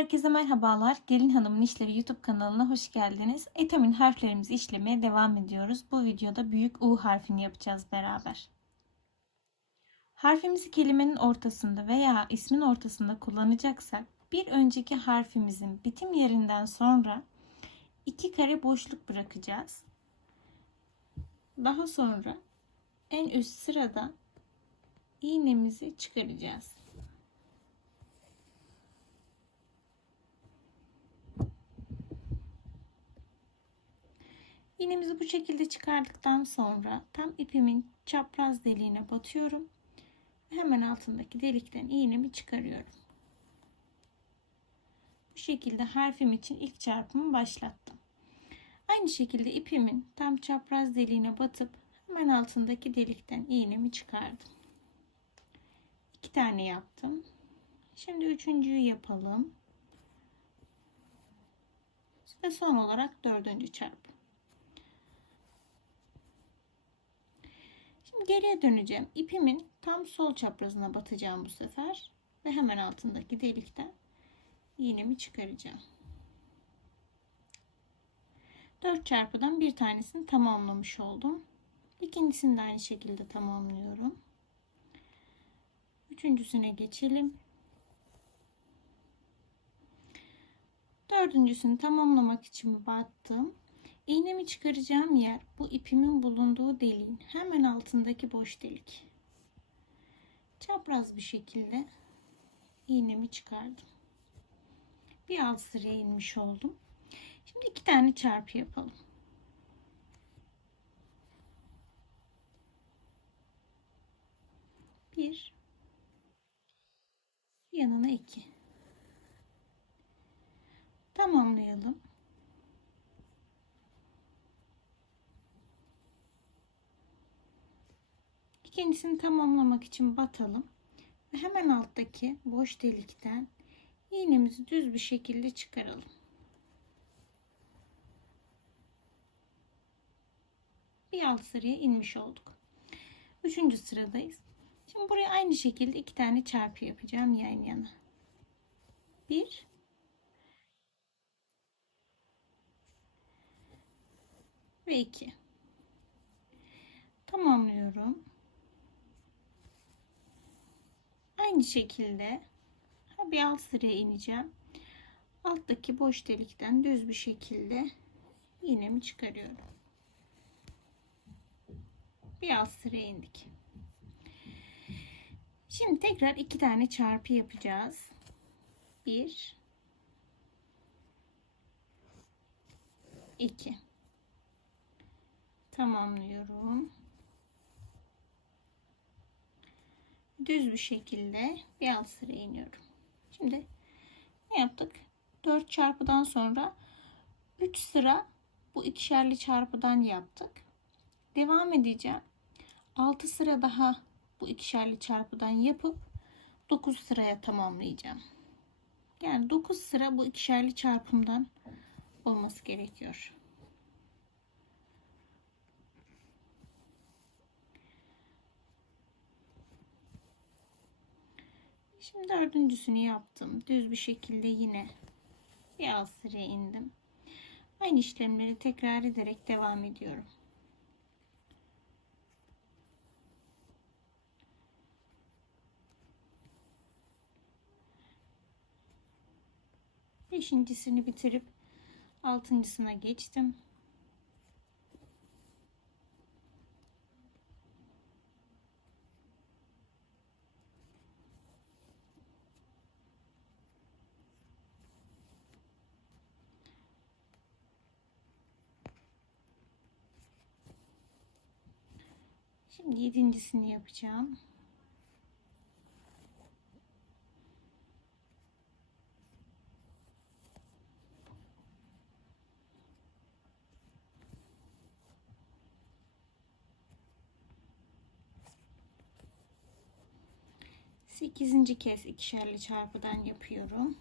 Herkese merhabalar. Gelin Hanım'ın İşleri YouTube kanalına hoş geldiniz. Etamin harflerimizi işlemeye devam ediyoruz. Bu videoda büyük U harfini yapacağız beraber. Harfimizi kelimenin ortasında veya ismin ortasında kullanacaksak bir önceki harfimizin bitim yerinden sonra iki kare boşluk bırakacağız. Daha sonra en üst sırada iğnemizi çıkaracağız. İğnemizi bu şekilde çıkardıktan sonra tam ipimin çapraz deliğine batıyorum. Hemen altındaki delikten iğnemi çıkarıyorum. Bu şekilde harfim için ilk çarpımı başlattım. Aynı şekilde ipimin tam çapraz deliğine batıp hemen altındaki delikten iğnemi çıkardım. İki tane yaptım. Şimdi üçüncüyü yapalım. Ve son olarak dördüncü çarpım. Şimdi geriye döneceğim. İpimin tam sol çaprazına batacağım bu sefer. Ve hemen altındaki delikten iğnemi çıkaracağım. 4 çarpıdan bir tanesini tamamlamış oldum. İkincisini de aynı şekilde tamamlıyorum. Üçüncüsüne geçelim. Dördüncüsünü tamamlamak için battım. İğnemi çıkaracağım yer bu ipimin bulunduğu deliğin hemen altındaki boş delik. Çapraz bir şekilde iğnemi çıkardım. Bir alt sıraya inmiş oldum. Şimdi iki tane çarpı yapalım. Bir yanına iki. Tamamlayalım. İkincisini tamamlamak için batalım. Ve hemen alttaki boş delikten iğnemizi düz bir şekilde çıkaralım. Bir alt sıraya inmiş olduk. Üçüncü sıradayız. Şimdi buraya aynı şekilde iki tane çarpı yapacağım yan yana. Bir ve iki. Tamamlıyorum. Aynı şekilde bir alt sıraya ineceğim. Alttaki boş delikten düz bir şekilde iğnemi çıkarıyorum. Bir alt sıraya indik. Şimdi tekrar iki tane çarpı yapacağız. Bir, iki. Tamamlıyorum. Düz bir şekilde bir alt sıraya iniyorum. Şimdi ne yaptık? 4 çarpıdan sonra 3 sıra bu ikişerli çarpıdan yaptık. Devam edeceğim. 6 sıra daha bu ikişerli çarpıdan yapıp 9 sıraya tamamlayacağım. Yani 9 sıra bu ikişerli çarpımdan olması gerekiyor. Şimdi dördüncüsünü yaptım. Düz bir şekilde yine bir alt sıraya indim. Aynı işlemleri tekrar ederek devam ediyorum. Beşincisini bitirip altıncısına geçtim. Şimdi yedincisini yapacağım. Sekizinci kez ikişerli çarpıdan yapıyorum.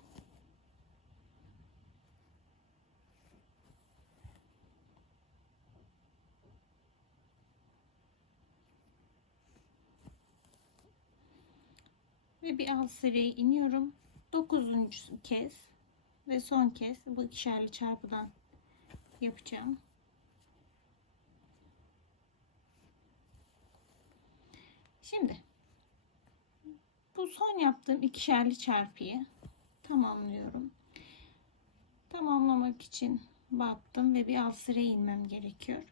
Ve bir alt sıraya iniyorum. Dokuzuncu kez ve son kez bu ikişerli çarpıdan yapacağım. Şimdi bu son yaptığım ikişerli çarpıyı tamamlıyorum. Tamamlamak için battım ve bir alt sıraya inmem gerekiyor.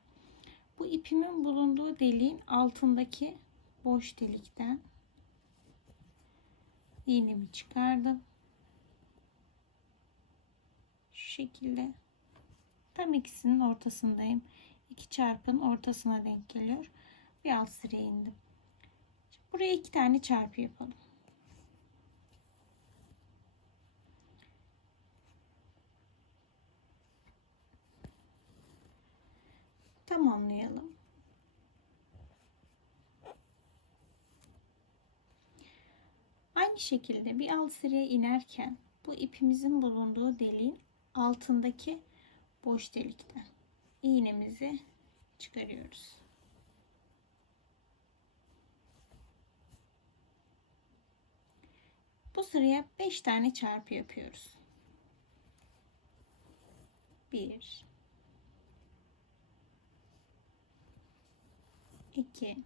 Bu ipimin bulunduğu deliğin altındaki boş delikten iğnemi çıkardım. Şu şekilde tam ikisinin ortasındayım. İki çarpının ortasına denk geliyor. Bir alt sıraya indim. Şimdi buraya iki tane çarpı yapalım. Tamamlayalım. Aynı şekilde bir alt sıraya inerken bu ipimizin bulunduğu deliğin altındaki boş delikten iğnemizi çıkarıyoruz. Bu sıraya 5 tane çarpı yapıyoruz. 1 2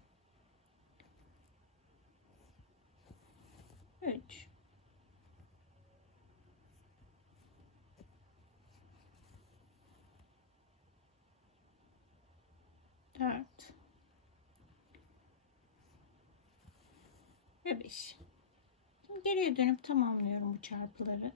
3 4 ve 5 Şimdi geriye dönüp tamamlıyorum bu çarpıları.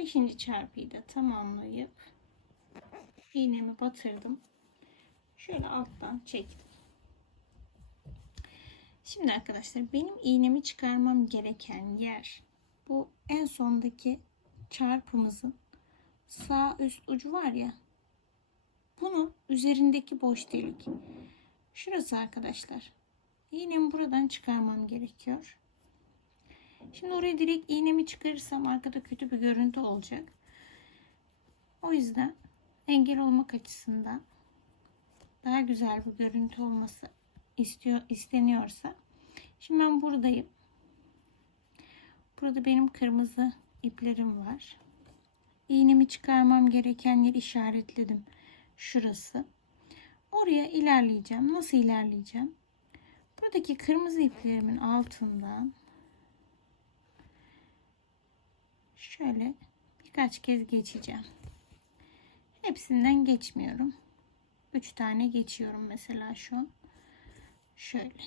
Beşinci çarpıyı da tamamlayıp iğnemi batırdım. Şöyle alttan çektim. Şimdi arkadaşlar benim iğnemi çıkarmam gereken yer bu en sondaki çarpımızın sağ üst ucu var ya bunun üzerindeki boş delik. Şurası arkadaşlar. İğnemi buradan çıkarmam gerekiyor. Şimdi oraya direkt iğnemi çıkarırsam arkada kötü bir görüntü olacak. O yüzden engel olmak açısından daha güzel bir görüntü olması istiyor isteniyorsa şimdi ben buradayım. Burada benim kırmızı iplerim var. İğnemi çıkarmam gereken yer işaretledim. Şurası. Oraya ilerleyeceğim. Nasıl ilerleyeceğim? Buradaki kırmızı iplerimin altından şöyle birkaç kez geçeceğim. Hepsinden geçmiyorum. 3 tane geçiyorum mesela şu an. Şöyle.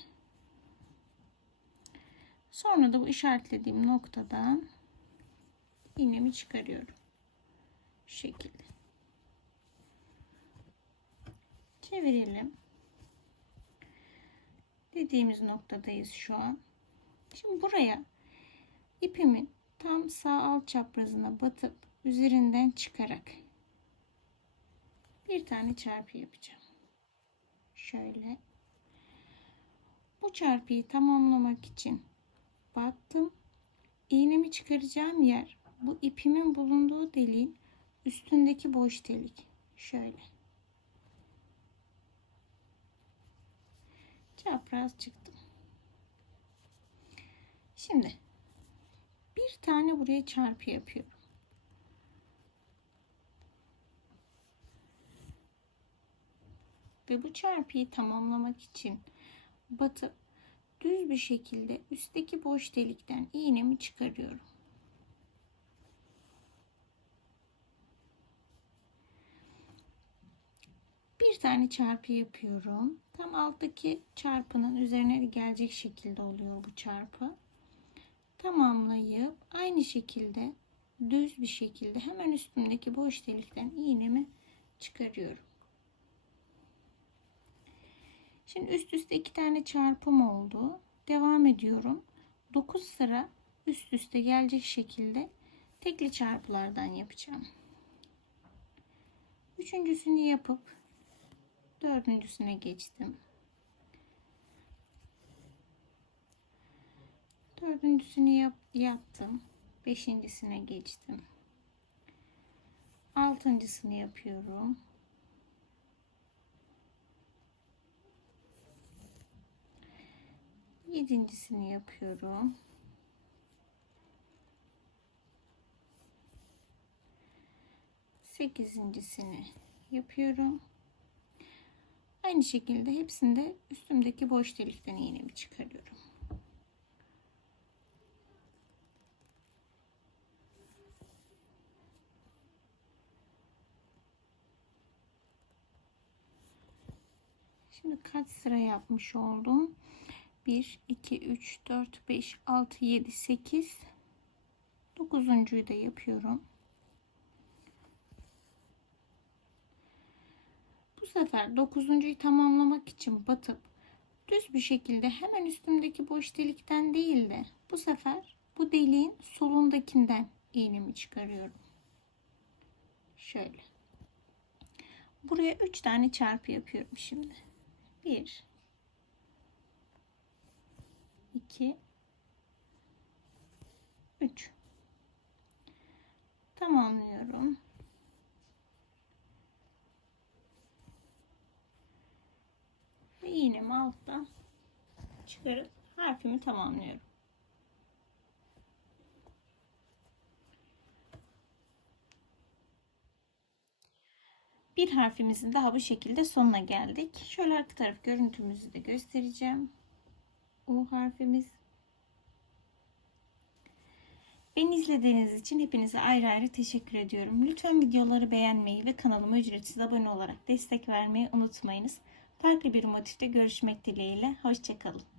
Sonra da bu işaretlediğim noktadan iğnemi çıkarıyorum. Şu şekilde. Çevirelim. Dediğimiz noktadayız şu an. Şimdi buraya ipimin tam sağ alt çaprazına batıp üzerinden çıkarak bir tane çarpı yapacağım. Şöyle. Bu çarpıyı tamamlamak için battım. İğnemi çıkaracağım yer bu ipimin bulunduğu deliğin üstündeki boş delik. Şöyle. Çapraz çıktım. Şimdi tane buraya çarpı yapıyorum. Ve bu çarpıyı tamamlamak için batıp düz bir şekilde üstteki boş delikten iğnemi çıkarıyorum. Bir tane çarpı yapıyorum. Tam alttaki çarpının üzerine gelecek şekilde oluyor bu çarpı. Tamamlayıp aynı şekilde düz bir şekilde hemen üstündeki boş delikten iğnemi çıkarıyorum. Şimdi üst üste iki tane çarpım oldu. Devam ediyorum. 9 sıra üst üste gelecek şekilde tekli çarpılardan yapacağım. Üçüncüsünü yapıp dördüncüsüne geçtim. Dördüncüsünü yap, yaptım. Beşincisine geçtim. altıncısını yapıyorum. Yedincisini yapıyorum. Sekizincisini yapıyorum. Aynı şekilde hepsinde üstümdeki boş delikten iğnemi çıkarıyorum. Şimdi kaç sıra yapmış oldum? 1, 2, 3, 4, 5, 6, 7, 8, 9.'yu da yapıyorum. Bu sefer 9.'yu tamamlamak için batıp düz bir şekilde hemen üstümdeki boş delikten değil de bu sefer bu deliğin solundakinden iğnemi çıkarıyorum. Şöyle. Buraya 3 tane çarpı yapıyorum şimdi. 1 2 3 tamamlıyorum. Ve iğnemi alttan çıkarıp harfimi tamamlıyorum. Bir harfimizin daha bu şekilde sonuna geldik. Şöyle arka taraf görüntümüzü de göstereceğim. U harfimiz. Beni izlediğiniz için hepinize ayrı ayrı teşekkür ediyorum. Lütfen videoları beğenmeyi ve kanalıma ücretsiz abone olarak destek vermeyi unutmayınız. Farklı bir motifte görüşmek dileğiyle. Hoşçakalın.